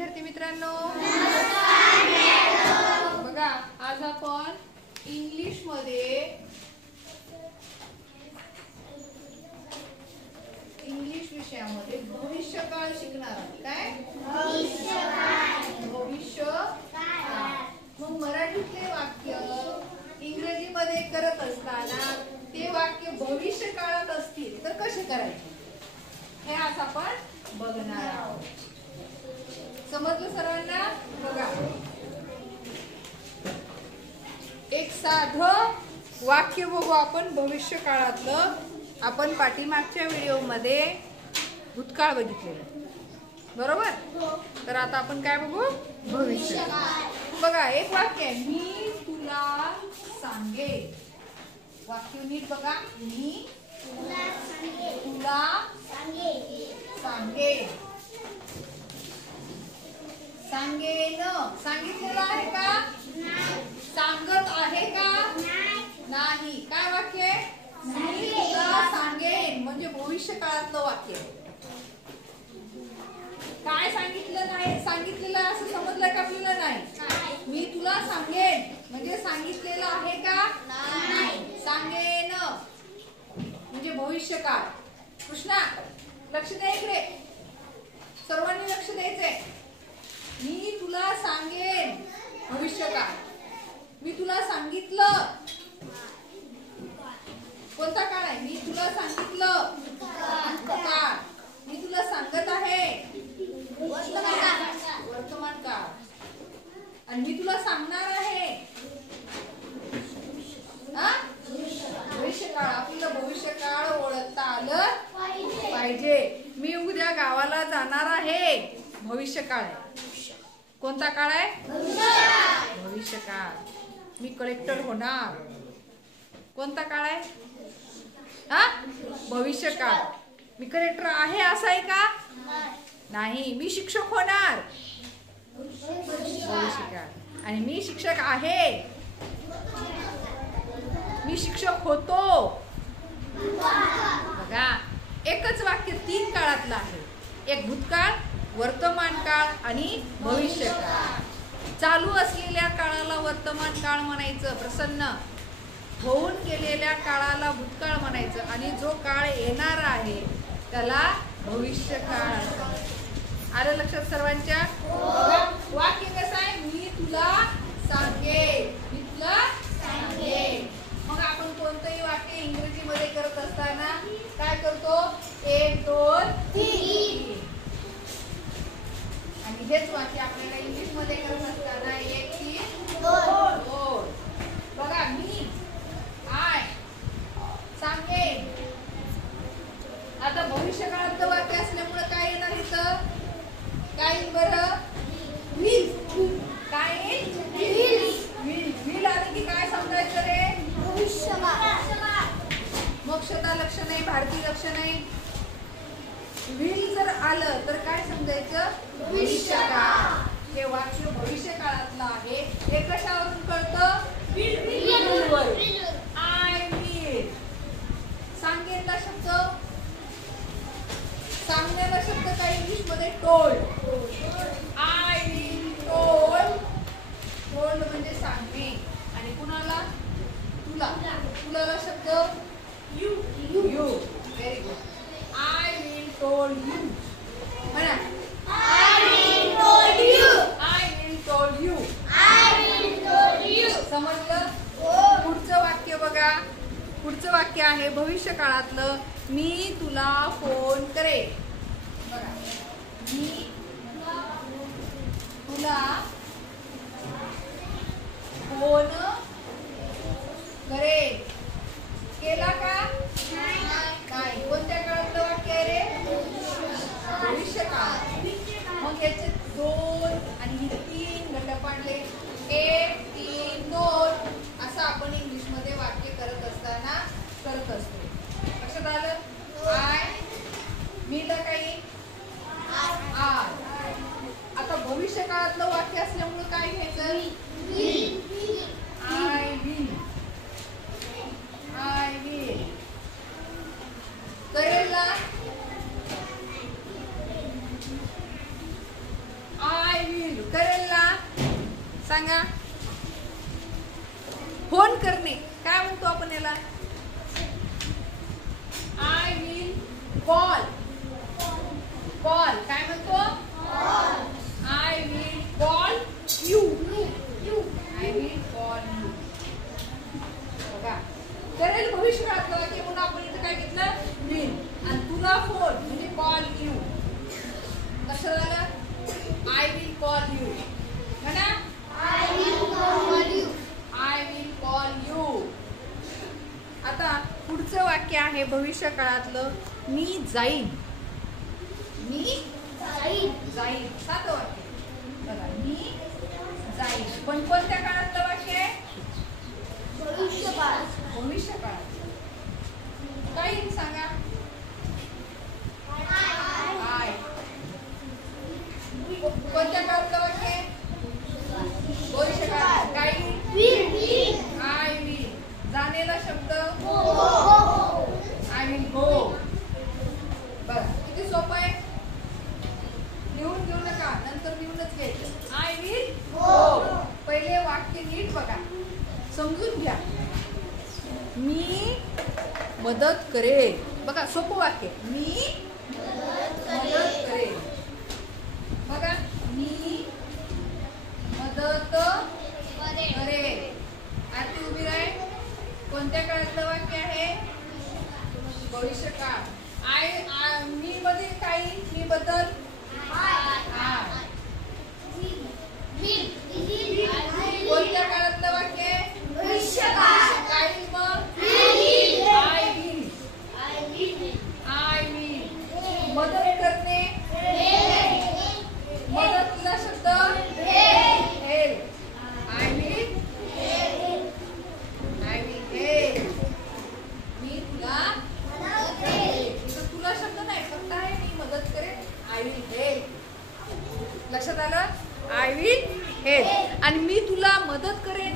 विद्यार्थी मित्रांनो, बघा आज आपण इंग्लिश विषयामध्ये भविष्यकाळ शिकणार आहोत. काय भविष्यकाळ? मग मराठीतले वाक्य इंग्रजीमध्ये करत असताना ते वाक्य भविष्य काळात असतील तर कसे करायचे हे आज आपण बघणार आहोत. समजलं सर्वांना? बघा, एक साधं वाक्य बघू आपण भविष्य काळातलं. आपण पाठीमागच्या व्हिडिओमध्ये भूतकाळ बघितलेलं, बरोबर? तर आता आपण काय बघू? भविष्य. बघा, एक वाक्य आहे, मी तुला सांगेन. वाक्य नीट बघा, मी तुला सांगेन. सांगेन सांगितलेलं आहे का? सांगत आहे का? नाही. काय वाक्य? मी तुला सांगेन म्हणजे भविष्य काळातलं वाक्य. काय सांगितलं नाही, सांगितलेलं असं समजलं का आपल्याला? नाही. मी तुला सांगेन म्हणजे सांगितलेलं आहे का? नाही. सांगेन म्हणजे भविष्य काळ. कृष्णा, लक्ष द्या इकडे, सर्वांनी लक्ष द्यायचंय. मी तुला सांगेन भविष्य काळ. मी तुला सांगितलं कोणता काळ आहे? मी तुला सांगितलं काळ. मी तुला सांगत आहे वर्तमान काळ. आणि मी तुला सांगणार आहे भविष्य काळ. आपल्याला भविष्य काळ ओळखता आलं पाहिजे. मी उद्या गावाला जाणार आहे भविष्य काळ आहे. कोणता काळ आहे? भविष्य काळ. मी कलेक्टर होणार कोणता काळ आहे? भविष्य काळ. मी कलेक्टर आहे असं आहे का? नाही. मी शिक्षक होणार भविष्य काळ. आणि मी शिक्षक आहे, मी शिक्षक होतो. बघा, एकच वाक्य तीन काळातलं आहे. एक भूतकाळ, वर्तमान काळ आणि भविष्य काळ. चालू असलेल्या काळाला वर्तमान काळ म्हणायचं, प्रसन्न होऊन गेलेल्या काळाला भूतकाळ म्हणायचं, आणि जो काळ येणार आहे त्याला भविष्य काळ असं. आलं लक्षात सर्वांच्या? वाक्य कसं आहे? मी तुला सांगेन. मी तुला सांगेन. मग आपण कोणतंही वाक्य इंग्रजीमध्ये करत असताना काय करतो? 1 2 3. आणि हेच वाक्य आपल्याला इंग्लिश मध्ये करत असताना 1 3 2. बघा, मी सांगेन. आता भविष्य काळातलं वाक्य असल्यामुळे काय येणार इथं? काय येईल बरं? विल. काय येईल? विल. विल आलं की काय समजायचं रे? मोक्षदा लक्ष नाही, भारती लक्ष नाही. विल जर आलं तर काय समजायचं? भविष्य काळ. हे वाक्य भविष्य काळातलं आहे. हे कशावरून कळतं? विल. I will. सांगेनला शब्द, सांगण्याला शब्द काय इंग्लिश मध्ये? Told. I will told. Told म्हणजे सांगणे. आणि कुणाला? तुला. तुला शब्द you. You. Very good. I will told you. म्हणा, I will told you. I will told you. I will told you. समजलं? पुढचं वाक्य बघा. पुढचं वाक्य आहे भविष्य काळातलं. मी तुला फोन करेन. बघा, मी तुला फोन करेन. केला का? नाही. कोणत्या काळातलं वाक्य आहे रे? भविष्य काळ. मग याचे 2 आणि 3 गट पाडले. 1 3 2 असं आपण इंग्लिश मध्ये वाक्य करत असताना करत असतो. लक्षात आलं? आय. मीला काही आय. आता भविष्य काळातलं वाक्य असल्यामुळे काय घ्यायचं? I will. I will. सांगा. फोन करणे काय म्हणतो आपण याला? I will call. कॉल काय म्हणतो? I will call you. I will call you. बघा, करेल भविष्यकाळातलं वाक्य म्हणून आपण इथं काय घेतलं? विल. आणि तुला फोन म्हणजे कॉल यू. कसं झालं? आय विल कॉल यू म्हणा. I will call you. I will call you. आता पुढचं वाक्य आहे भविष्य काळातलं. मी जाईन. मी जाईन. साधं वाक्य बघा. मी जाईन. पण कोणत्या काळातलं वाक्य आहे? भविष्य काळात. काही सांगा. आय. कोणत्या काळातलं वाक्य आहे? भविष्य काळात. काही आय विल. जाणेला शब्द आय विल गो. बघा किती सोपं आहे. लिहून घेऊ नका, नंतर लिहूनच घ्यायचं. I will go. पहिले वाक्य नीट बघा, समजून घ्या. मी मदत करेन. बघा सोपं वाक्य. मी मदत करेन. बघा मी मदत करेन. आरती उभी राहे. कोणत्या काळातलं वाक्य आहे? भविष्य काळ. मी मध्ये काही मी बद्दल कोणत्या काळातलं वाक्य आहे? भविष्य काळ. काही मग आय विल. मदत करणे. मदतीला शब्द हेल्प. I will help. मी तुला तुला शब्द नाही, फक्त आहे मी मदत करेन. I will help. लक्षात आलं? I will help. आणि मी तुला मदत करेन